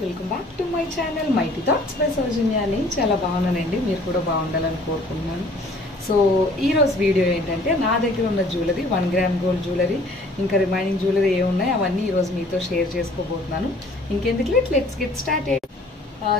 Welcome back to my channel mighty thoughts by Soujanya. నేను చాలా బాగున్నానండి, మీరు కూడా బాగుండాలని కోరుకుంటున్నాను. సో ఈరోజు వీడియో ఏంటంటే నా దగ్గర ఉన్న జ్యువెలరీ 1 గ్రామ్ గోల్డ్ జ్యువెలరీ, ఇంకా రిమైనింగ్ జ్యువెలరీ ఏమున్నాయి అవన్నీ ఈరోజు మీతో షేర్ చేసుకోబోతున్నాను. ఇంకెందుకు లెట్స్ గెట్ స్టార్ట్.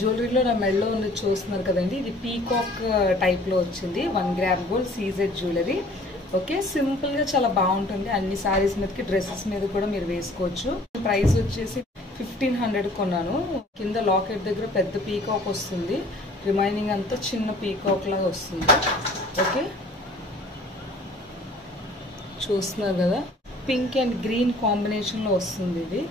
జ్యువెలరీలో నా మెడలో ఉన్నది చూస్తున్నారు కదండి, ఇది పీకాక్ టైప్లో వచ్చింది 1 gram gold CZ jewellery. Okay, సింపుల్గా చాలా బాగుంటుంది. అన్ని శారీస్ మీదకి డ్రెస్సెస్ మీద కూడా మీరు వేసుకోవచ్చు. ప్రైస్ వచ్చేసి 1500 కొన్నాను. కింద లాకెట్ దగ్గర పెద్ద పీకాక్ వస్తుంది, రిమైనింగ్ అంతా చిన్న పీకాక్ లాగా వస్తుంది. ఓకే, చూస్తున్నారు కదా, పింక్ అండ్ గ్రీన్ కాంబినేషన్లో వస్తుంది ఇది.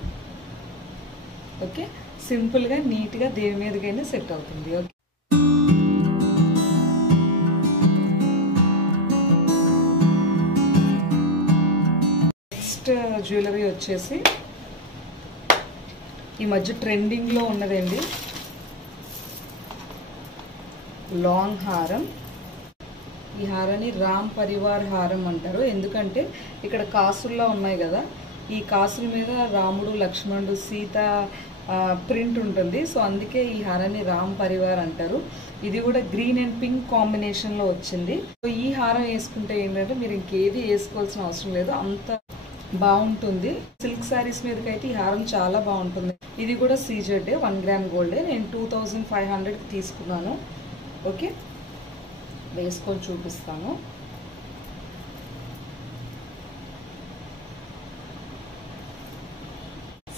ఓకే, సింపుల్గా నీట్గా దేని మీదకైనా సెట్ అవుతుంది. ఓకే, నెక్స్ట్ జ్యువెలరీ వచ్చేసి ఈ మధ్య ట్రెండింగ్లో ఉన్నదండి, లాంగ్ హారం. ఈ హారాన్ని రామ్ పరివార్ హారం అంటారు. ఎందుకంటే ఇక్కడ కాసుల్లో ఉన్నాయి కదా, ఈ కాసుల మీద రాముడు, లక్ష్మణుడు, సీత ప్రింట్ ఉంటుంది. సో అందుకే ఈ హారాన్ని రామ్ పరివార్ అంటారు. ఇది కూడా గ్రీన్ అండ్ పింక్ కాంబినేషన్లో వచ్చింది. సో ఈ హారం వేసుకుంటే ఏంటంటే మీరు ఇంకేది వేసుకోవాల్సిన అవసరం లేదు, అంత బాగుంటుంది. సిల్క్ శారీస్ మీదకైతే ఈ హారం చాలా బాగుంటుంది. ఇది కూడా సీజెడ్ 1 గ్రామ్ గోల్డే. నేను 2500కి తీసుకున్నాను. ఓకే, వేసుకొని చూపిస్తాను.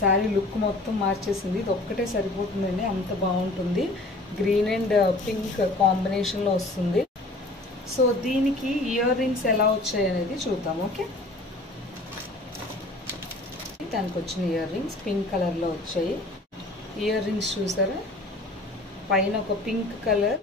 శారీ లుక్ మొత్తం మార్చేసింది. ఇది ఒక్కటే సరిపోతుందండి, అంత బాగుంటుంది. గ్రీన్ అండ్ పింక్ కాంబినేషన్లో వస్తుంది. సో దీనికి ఇయర్ రింగ్స్ ఎలా వచ్చాయి అనేది చూద్దాం. ఓకే, దానికి వచ్చిన ఇయర్ రింగ్స్ పింక్ కలర్లో వచ్చాయి. ఇయర్ రింగ్స్ చూసారా, పైన ఒక పింక్ కలర్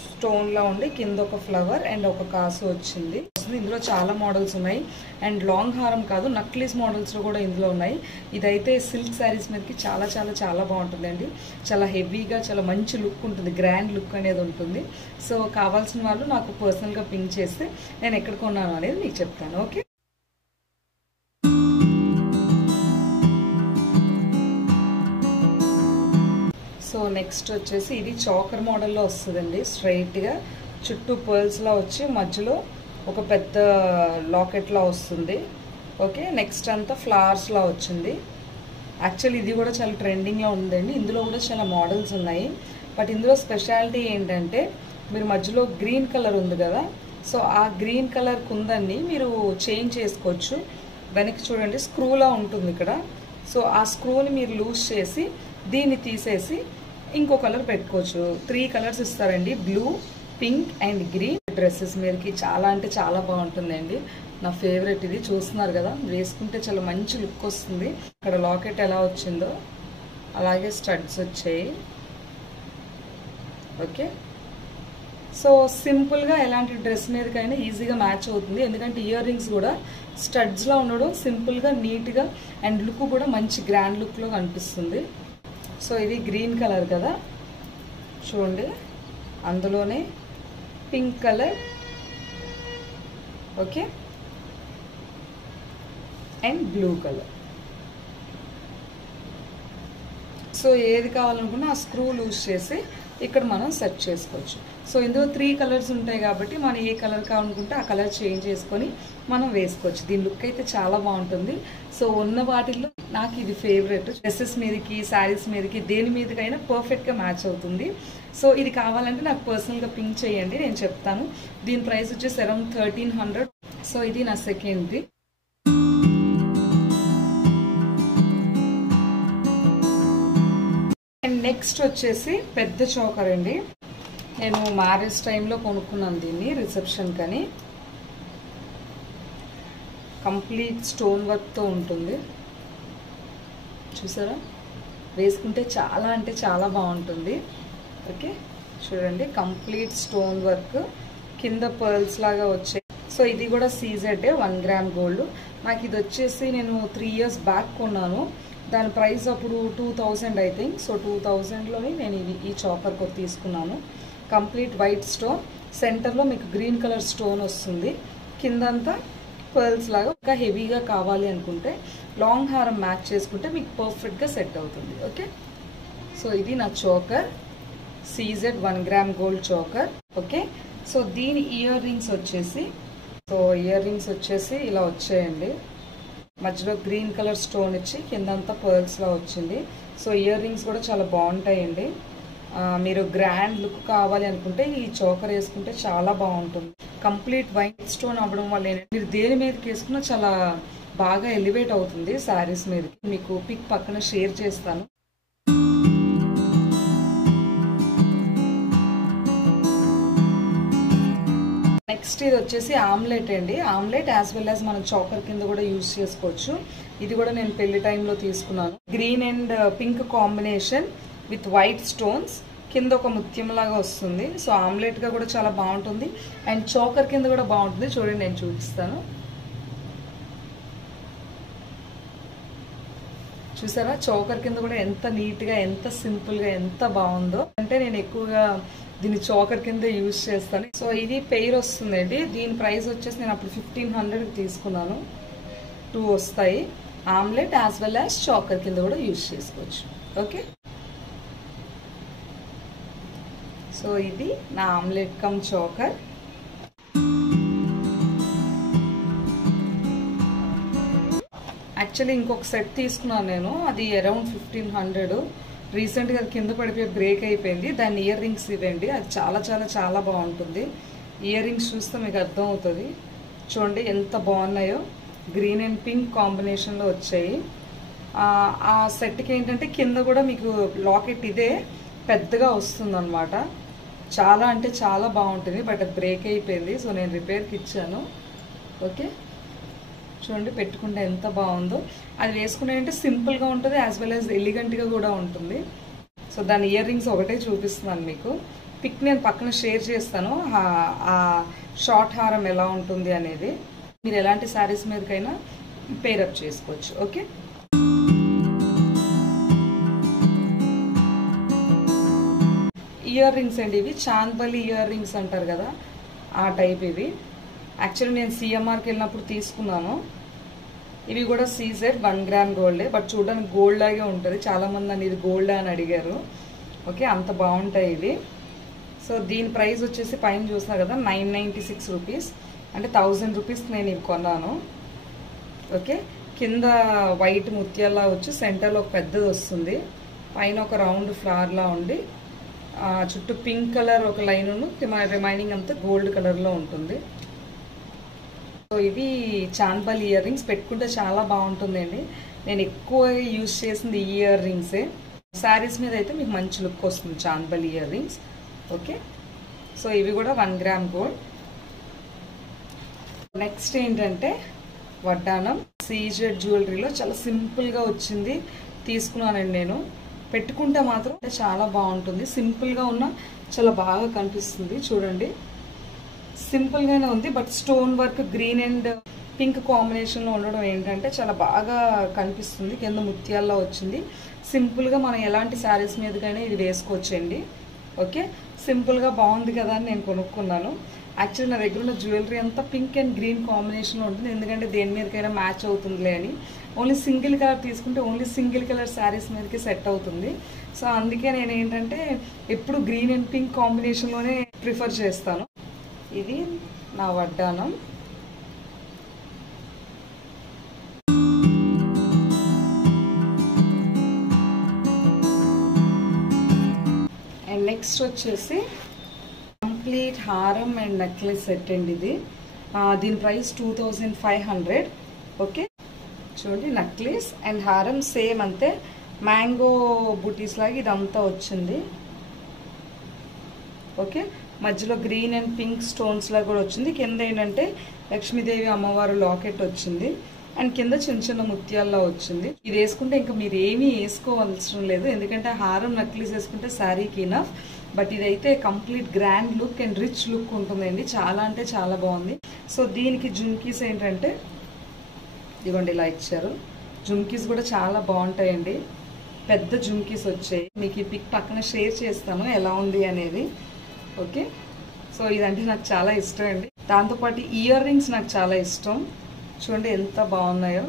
స్టోన్లా ఉండి కింద ఒక ఫ్లవర్ అండ్ ఒక కాసు వచ్చింది. ఇందులో చాలా మోడల్స్ ఉన్నాయి. అండ్ లాంగ్ హారం కాదు, నక్లీస్ మోడల్స్లో కూడా ఇందులో ఉన్నాయి. ఇదైతే సిల్క్ శారీస్ మీదకి చాలా చాలా చాలా బాగుంటుందండి. చాలా హెవీగా, చాలా మంచి లుక్ ఉంటుంది, గ్రాండ్ లుక్ అనేది ఉంటుంది. సో కావాల్సిన వాళ్ళు నాకు పర్సనల్గా పింక్ చేస్తే నేను ఎక్కడ కొన్నాను అనేది మీకు చెప్తాను. ఓకే, సో నెక్స్ట్ వచ్చేసి ఇది చాకర్ మోడల్లో వస్తుందండి. స్ట్రైట్గా చుట్టూ పర్ల్స్లా వచ్చి మధ్యలో ఒక పెద్ద లాకెట్లా వస్తుంది. ఓకే, నెక్స్ట్ అంతా ఫ్లవర్స్లా వచ్చింది. యాక్చువల్లీ ఇది కూడా చాలా ట్రెండింగ్లో ఉందండి. ఇందులో కూడా చాలా మోడల్స్ ఉన్నాయి. బట్ ఇందులో స్పెషాలిటీ ఏంటంటే మీరు మధ్యలో గ్రీన్ కలర్ ఉంది కదా, సో ఆ గ్రీన్ కలర్ కుందన్ని మీరు చేంజ్ చేసుకోవచ్చు. వెనక్కి చూడండి, స్క్రూలా ఉంటుంది ఇక్కడ. సో ఆ స్క్రూని మీరు లూజ్ చేసి దీన్ని తీసేసి ఇంకో కలర్ పెట్టుకోవచ్చు. 3 కలర్స్ ఇస్తారండి, blue, pink and green. Dresses మీదకి చాలా అంటే చాలా బాగుంటుందండి. నా ఫేవరెట్ ఇది. చూస్తున్నారు కదా, వేసుకుంటే చాలా మంచి లుక్ వస్తుంది. ఇక్కడ లాకెట్ ఎలా వచ్చిందో అలాగే స్టడ్స్ వచ్చాయి. ఓకే, సో సింపుల్గా ఎలాంటి డ్రెస్ మీదకైనా ఈజీగా మ్యాచ్ అవుతుంది. ఎందుకంటే ఇయర్ రింగ్స్ కూడా స్టడ్స్లో ఉండడం సింపుల్గా, నీట్గా అండ్ లుక్ కూడా మంచి గ్రాండ్ లుక్లో కనిపిస్తుంది. సో ఇది గ్రీన్ కలర్ కదా, చూడండి అందులోనే pink colour. Okay, and blue colour. So ఏది కావాలనుకున్నా ఆ స్క్రూ లూజ్ చేసి ఇక్కడ మనం సెట్ చేసుకోవచ్చు. సో ఇందులో 3 కలర్స్ ఉంటాయి కాబట్టి మనం ఏ కలర్ కావాలనుకుంటే ఆ కలర్ చేంజ్ చేసుకొని మనం వేసుకోవచ్చు. దీని లుక్ అయితే చాలా బాగుంటుంది. సో ఉన్న వాటిల్లో నాకు ఇది ఫేవరెట్. డ్రెస్సెస్ మీదకి, శారీస్ మీదకి, దేని మీదకైనా పర్ఫెక్ట్గా మ్యాచ్ అవుతుంది. సో ఇది కావాలంటే నాకు పర్సనల్గా పింక్ చేయండి, నేను చెప్తాను. దీని ప్రైస్ వచ్చేసి అరౌండ్ 1300. సో ఇది నా సెకండ్ది. అండ్ నెక్స్ట్ వచ్చేసి పెద్ద చోకర్ అండి. నేను మ్యారేజ్ టైంలో కొనుక్కున్నాను దీన్ని, రిసెప్షన్ కని. కంప్లీట్ స్టోన్ వర్క్తో ఉంటుంది. చూసారా, వేసుకుంటే చాలా అంటే చాలా బాగుంటుంది. ఓకే, చూడండి కంప్లీట్ స్టోన్ వర్క్, కింద పర్ల్స్ లాగా వచ్చాయి. సో ఇది కూడా సీజెడ్ 1 గ్రామ్ గోల్డ్. నాకు ఇది వచ్చేసి నేను 3 ఇయర్స్ బ్యాక్ కొన్నాను. దాని ప్రైస్ అప్పుడు 2000 ఐ థింక్. సో 2000లోనే నేను ఈ చాపర్ కొత్త తీసుకున్నాను. కంప్లీట్ వైట్ స్టోన్, సెంటర్లో మీకు గ్రీన్ కలర్ స్టోన్ వస్తుంది, కిందంతా పర్ల్స్ లాగా. ఇంకా హెవీగా కావాలి అనుకుంటే లాంగ్ హారం మ్యాచ్ చేసుకుంటే మీకు పర్ఫెక్ట్గా సెట్ అవుతుంది. ఓకే, సో ఇది నా choker, CZ 1 gram gold choker. Okay, so దీని ఇయర్ రింగ్స్ వచ్చేసి ఇలా వచ్చాయండి. మధ్యలో గ్రీన్ కలర్ స్టోన్ ఇచ్చి కిందంతా పర్ల్స్లా వచ్చింది. సో ఇయర్ రింగ్స్ కూడా చాలా బాగుంటాయండి. మీరు గ్రాండ్ లుక్ కావాలి అనుకుంటే ఈ చోకర్ వేసుకుంటే చాలా బాగుంటుంది. కంప్లీట్ వైట్ స్టోన్ అవ్వడం వల్ల ఏంటంటే మీరు దేని మీదకి వేసుకున్నా చాలా బాగా ఎలివేట్ అవుతుంది శారీస్ మీదకి. మీకు పిక్ పక్కన షేర్ చేస్తాను. నెక్స్ట్ ఇది వచ్చేసి ఆమ్లెట్ అండి. ఆమ్లెట్ యాజ్ వెల్ యాజ్ మనం చోకర్ కింద కూడా యూజ్ చేసుకోవచ్చు. ఇది కూడా నేను పెళ్లి టైంలో తీసుకున్నాను. Green and pink combination with white stones, కింద ఒక ముత్యం లాగా వస్తుంది. సో ఆమ్లెట్ గా కూడా చాలా బాగుంటుంది అండ్ చోకర్ కింద కూడా బాగుంటుంది. చూడండి నేను చూపిస్తాను. చూసారా చోకర్ కింద కూడా ఎంత నీట్ గా, ఎంత సింపుల్ గా, ఎంత బాగుందో. అంటే నేను ఎక్కువగా దీన్ని చోకర్ కింద యూజ్ చేస్తాను. సో ఇది పెయిర్ వస్తుందండి. దీని ప్రైస్ వచ్చేసి నేను అప్పుడు 1500 తీసుకున్నాను. 2 వస్తాయి. Omelette as well as choker కింద కూడా యూజ్ చేసుకోవచ్చు. ఓకే, సో ఇది నా ఆమ్లెట్ కమ్ చోకర్. యాక్చువల్లీ ఇంకొక సెట్ తీసుకున్నాను నేను, అది అరౌండ్ 1500. రీసెంట్గా అది కింద పడిపోయి బ్రేక్ అయిపోయింది. దాని ఇయర్ రింగ్స్ ఇవ్వండి, అది చాలా చాలా చాలా బాగుంటుంది. ఇయర్ రింగ్స్ చూస్తే మీకు అర్థం అవుతుంది. చూడండి ఎంత బాగున్నాయో, గ్రీన్ అండ్ పింక్ కాంబినేషన్లో వచ్చాయి. ఆ సెట్కి ఏంటంటే కింద కూడా మీకు లాకెట్ ఇదే పెద్దగా వస్తుందన్నమాట. చాలా అంటే చాలా బాగుంటుంది. బట్ అది బ్రేక్ అయిపోయింది, సో నేను రిపేర్కి ఇచ్చాను. ఓకే, చూడండి పెట్టుకుంటే ఎంత బాగుందో. అది వేసుకుంటే అంటే సింపుల్గా ఉంటుంది యాజ్ వెల్ యాజ్ ఎలిగెంట్గా కూడా ఉంటుంది. సో దాని ఇయర్ రింగ్స్ ఒకటే చూపిస్తున్నాను మీకు. పిక్ నేను పక్కన షేర్ చేస్తాను, ఆ షార్ట్ హారం ఎలా ఉంటుంది అనేది. మీరు ఎలాంటి శారీస్ మీదకైనా పేరప్ చేసుకోవచ్చు. ఓకే, ఇయర్ రింగ్స్ అండి ఇవి. చాంద్బలి ఇయర్ రింగ్స్ అంటారు కదా, ఆ టైప్ ఇవి. యాక్చువల్లీ నేను CMRకి వెళ్ళినప్పుడు తీసుకున్నాను. ఇవి కూడా CZ 1 గ్రామ్ గోల్డే, బట్ చూడడానికి గోల్డ్ లాగే ఉంటుంది. చాలామంది నన్ను ఇది గోల్డ్ అని అడిగారు. ఓకే, అంత బాగుంటాయి ఇవి. సో దీని ప్రైస్ వచ్చేసి పైన చూస్తున్నారు కదా 996 రూపీస్, అంటే 1000 రూపీస్కి నేను ఇవి కొన్నాను. ఓకే, కింద వైట్ ముత్యాలా వచ్చి సెంటర్లో ఒక పెద్దది వస్తుంది, పైన ఒక రౌండ్ ఫ్లవర్లా ఉండి చుట్టూ పింక్ కలర్ ఒక లైన్, రిమైనింగ్ అంతా గోల్డ్ కలర్లో ఉంటుంది. సో ఇవి చాంద్బలి ఇయర్ రింగ్స్. పెట్టుకుంటే చాలా బాగుంటుందండి. నేను ఎక్కువ యూజ్ చేసింది ఈ ఇయర్ రింగ్సే. శారీస్ మీద అయితే మీకు మంచి లుక్ వస్తుంది Chandbali ear rings. Okay, so ఇవి కూడా 1 గ్రామ్ గోల్డ్. నెక్స్ట్ ఏంటంటే వడ్డానం. CZ జ్యువెలరీలో చాలా సింపుల్గా వచ్చింది, తీసుకున్నానండి నేను. పెట్టుకుంటే మాత్రం చాలా బాగుంటుంది. సింపుల్గా ఉన్న చాలా బాగా కనిపిస్తుంది. చూడండి సింపుల్గానే ఉంది, but stone work green and pink కాంబినేషన్లో ఉండడం ఏంటంటే చాలా బాగా కనిపిస్తుంది. కింద ముత్యాల్లో వచ్చింది. సింపుల్గా మనం ఎలాంటి శారీస్ మీదకైనా ఇది వేసుకోవచ్చండి. ఓకే, సింపుల్గా బాగుంది కదా అని నేను కొనుక్కున్నాను. యాక్చువల్లీ నా దగ్గర ఉన్న జ్యువెలరీ అంతా పింక్ అండ్ గ్రీన్ కాంబినేషన్లో ఉంటుంది, ఎందుకంటే దేని మీదకైనా మ్యాచ్ అవుతుందిలే అని. ఓన్లీ సింగిల్ కలర్ తీసుకుంటే ఓన్లీ సింగిల్ కలర్ శారీస్ మీదకి సెట్ అవుతుంది. సో అందుకే నేను ఏంటంటే ఎప్పుడు గ్రీన్ అండ్ పింక్ కాంబినేషన్లోనే ప్రిఫర్ చేస్తాను. ఇది నా వడ్డానం. అండ్ నెక్స్ట్ వచ్చేసి కంప్లీట్ హారం అండ్ నెక్లెస్ సెట్ అండి ఇది. దీని ప్రైస్ 2500. ఓకే, చూడండి నెక్లెస్ అండ్ హారం సేమ్ అంతే, మ్యాంగో బుటీస్ లాగా ఇదంతా వచ్చింది. ఓకే, మధ్యలో గ్రీన్ అండ్ పింక్ స్టోన్స్ లాగా కూడా వచ్చింది. కింద ఏంటంటే లక్ష్మీదేవి అమ్మవారు లాకెట్ వచ్చింది అండ్ కింద చిన్న చిన్న ముత్యాల్లో వచ్చింది. ఇది వేసుకుంటే ఇంకా మీరు ఏమీ వేసుకోవాల్సిన లేదు, ఎందుకంటే హారం నెక్లెస్ వేసుకుంటే శారీకి ఇనఫ్. బట్ ఇదైతే complete grand look and rich look ఉంటుందండి. చాలా అంటే చాలా బాగుంది. సో దీనికి జుమ్కీస్ ఏంటంటే ఇదిగోండి ఇలా ఇచ్చారు. జుమ్కీస్ కూడా చాలా బాగుంటాయండి, పెద్ద జుమ్కీస్ వచ్చాయి. మీకు ఈ పిక్ పక్కన షేర్ చేస్తాను ఎలా ఉంది అనేది. ఓకే, సో ఇదంటే నాకు చాలా ఇష్టం అండి. దాంతోపాటు ఇయర్ రింగ్స్ నాకు చాలా ఇష్టం. చూడండి ఎంత బాగున్నాయో.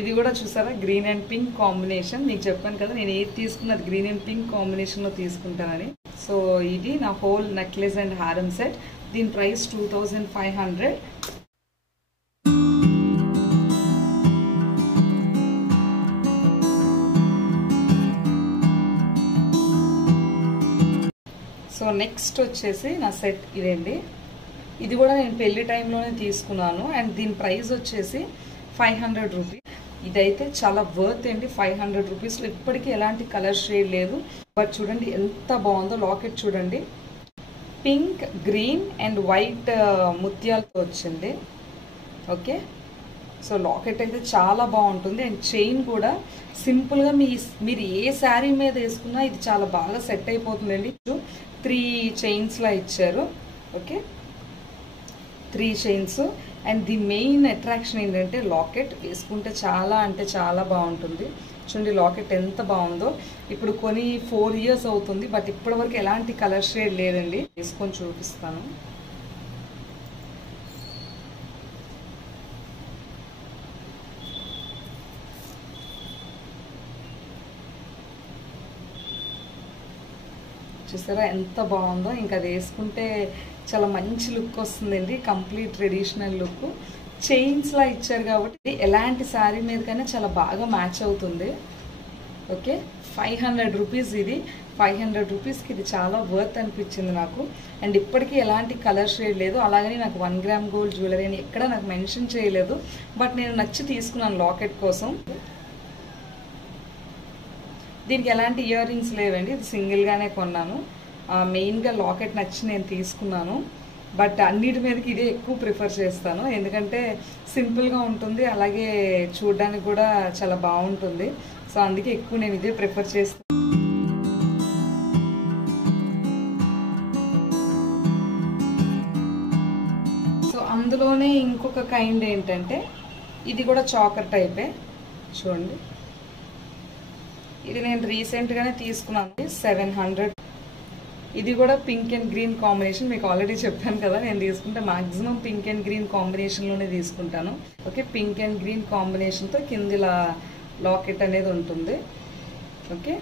ఇది కూడా చూసారా గ్రీన్ అండ్ పింక్ కాంబినేషన్. మీకు చెప్పాను కదా నేను ఏది తీసుకున్నది గ్రీన్ అండ్ పింక్ కాంబినేషన్లో తీసుకుంటానని. సో ఇది నా హోల్ నెక్లెస్ అండ్ హారం సెట్. దీని ప్రైస్ 2500. సో నెక్స్ట్ వచ్చేసి నా సెట్ ఇదండి. ఇది కూడా నేను పెళ్లి టైంలోనే తీసుకున్నాను అండ్ దీని ప్రైస్ వచ్చేసి 500 రూపీస్. ఇదైతే చాలా వర్త్ అండి. 500 రూపీస్లో ఇప్పటికీ ఎలాంటి కలర్ షేడ్ లేదు. బట్ చూడండి ఎంత బాగుందో. లాకెట్ చూడండి, పింక్, గ్రీన్ అండ్ వైట్ ముత్యాలతో వచ్చింది. ఓకే, సో లాకెట్ అయితే చాలా బాగుంటుంది. అండ్ చైన్ కూడా సింపుల్గా మీరు ఏ శారీ మీద వేసుకున్నా ఇది చాలా బాగా సెట్ అయిపోతుందండి. 3 చైన్స్లా ఇచ్చారు. Okay, 3 chains. And the main attraction ఏంటంటే లాకెట్ వేసుకుంటే చాలా అంటే చాలా బాగుంటుంది. చూడండి లాకెట్ ఎంత బాగుందో. ఇప్పుడు కొని 4 ఇయర్స్ అవుతుంది బట్ ఇప్పటివరకు ఎలాంటి కలర్ షేడ్ లేదండి. వేసుకొని చూపిస్తాను. చూసారా ఎంత బాగుందో. ఇంకా అది వేసుకుంటే చాలా మంచి లుక్ వస్తుందండి. Complete traditional look. చైన్స్లా ఇచ్చారు కాబట్టి ఎలాంటి శారీ మీద కన్నా చాలా బాగా మ్యాచ్ అవుతుంది. ఓకే, 500 రూపీస్ ఇది. 500 రూపీస్కి ఇది చాలా వర్త్ అనిపించింది నాకు. అండ్ ఇప్పటికీ ఎలాంటి కలర్ షేడ్ లేదు. అలాగని నాకు 1 గ్రామ్ గోల్డ్ జ్యువెలరీ అని ఎక్కడ నాకు మెన్షన్ చేయలేదు. బట్ నేను నచ్చి తీసుకున్నాను లాకెట్ కోసం. దీనికి ఎలాంటి ఇయర్ రింగ్స్ లేవండి. ఇది సింగిల్గానే కొన్నాను. మెయిన్గా లాకెట్ నచ్చి నేను తీసుకున్నాను. బట్ అన్నిటి మీదకి ఇదే ఎక్కువ ప్రిఫర్ చేస్తాను. ఎందుకంటే సింపుల్గా ఉంటుంది, అలాగే చూడడానికి కూడా చాలా బాగుంటుంది. సో అందుకే ఎక్కువ నేను ఇదే ప్రిఫర్ చేస్తాను. సో అందులోనే ఇంకొక కైండ్ ఏంటంటే ఇది కూడా చాకర్ టైపే. చూడండి, ఇది నేను రీసెంట్గానే తీసుకున్నాను. 700. ఇది కూడా పింక్ అండ్ గ్రీన్ కాంబినేషన్. మీకు ఆల్రెడీ చెప్పాను కదా నేను తీసుకుంటే మాక్సిమం పింక్ అండ్ గ్రీన్ కాంబినేషన్లోనే తీసుకుంటాను. ఓకే, పింక్ అండ్ గ్రీన్ కాంబినేషన్తో కింద ఇలా లాకెట్ అనేది ఉంటుంది. ఓకే,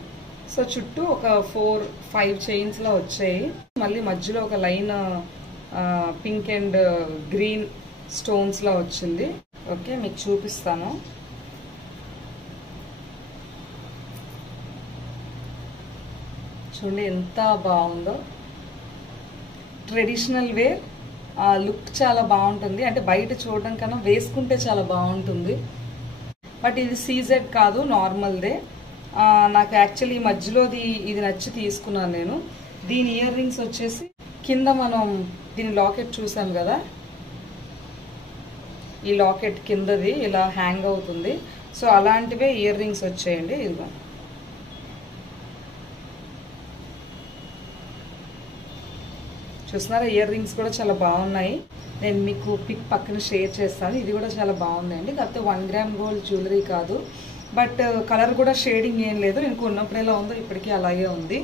సో చుట్టూ ఒక 4-5 చైన్స్లా వచ్చాయి. మళ్ళీ మధ్యలో ఒక లైన్ పింక్ అండ్ గ్రీన్ స్టోన్స్లా వచ్చింది. ఓకే, మీకు చూపిస్తాను. చూడండి ఎంత బాగుందో. ట్రెడిషనల్ వేర్ లుక్ చాలా బాగుంటుంది. అంటే బయట చూడడం కన్నా వేసుకుంటే చాలా బాగుంటుంది. బట్ ఇది సీజెడ్ కాదు, నార్మల్దే. నాకు యాక్చువల్లీ మధ్యలోది ఇది నచ్చి తీసుకున్నాను నేను. దీని ఇయర్ రింగ్స్ వచ్చేసి కింద మనం దీని లాకెట్ చూసాం కదా, ఈ లాకెట్ కిందది ఇలా హ్యాంగ్ అవుతుంది. సో అలాంటివే ఇయర్ రింగ్స్ వచ్చాయండి. ఇదిగో చూస్తున్నారా, ఇయర్ రింగ్స్ కూడా చాలా బాగున్నాయి. నేను మీకు పిక్ పక్కన షేర్ చేస్తాను. ఇది కూడా చాలా బాగుందండి. కాకపోతే 1 గ్రామ్ గోల్డ్ జ్యువెలరీ కాదు. బట్ కలర్ కూడా షేడింగ్ ఏం లేదు. నేను కొన్నప్పుడు ఎలా ఉందో ఇప్పటికీ అలాగే ఉంది.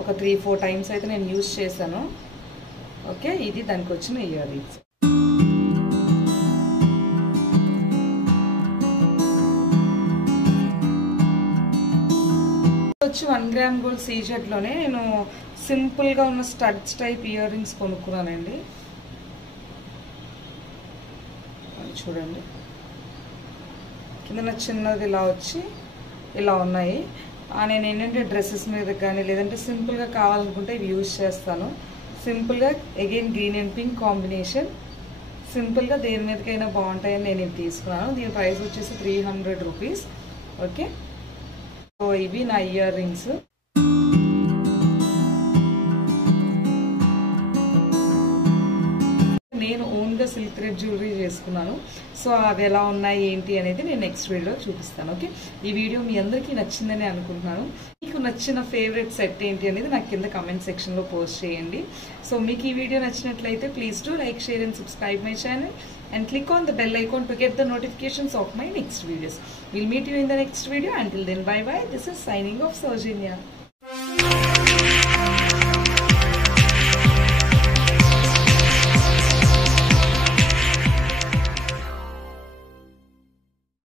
ఒక 3-4 టైమ్స్ అయితే నేను యూజ్ చేశాను. ఓకే, ఇది దానికి వచ్చిన ఇయర్ రింగ్స్. వచ్చి 1 గ్రామ్ గోల్డ్ సీజెడ్లోనే నేను సింపుల్గా ఉన్న స్టడ్స్ టైప్ ఇయర్ రింగ్స్ కొనుక్కున్నానండి. చూడండి, కింద చిన్నది ఇలా వచ్చి ఇలా ఉన్నాయి. నేను ఏంటంటే డ్రెస్సెస్ మీద కానీ లేదంటే సింపుల్గా కావాలనుకుంటే ఇవి యూజ్ చేస్తాను. సింపుల్గా again green and pink combination. సింపుల్గా దేని మీదకైనా బాగుంటాయని నేను ఇవి తీసుకున్నాను. దీని ప్రైస్ వచ్చేసి 300 రూపీస్. ఓకే, సో ఇవి నా ఇయర్ రింగ్స్. నేను ఓన్గా సిల్క్ థ్రెడ్ జ్యువెలరీ చేసుకున్నాను. సో అవి ఎలా ఉన్నాయి ఏంటి అనేది నేను నెక్స్ట్ వీడియోలో చూపిస్తాను. ఓకే, ఈ వీడియో మీ అందరికీ నచ్చిందని అనుకుంటున్నాను. మీకు నచ్చిన ఫేవరెట్ సెట్ ఏంటి అనేది నాకు కింద కమెంట్ సెక్షన్లో పోస్ట్ చేయండి. సో మీకు ఈ వీడియో నచ్చినట్లయితే please do like, share and subscribe my channel and click on the bell icon to get the notifications of my next videos. We'll meet you in the next video. Until then, bye bye. This is signing off, Saujanya.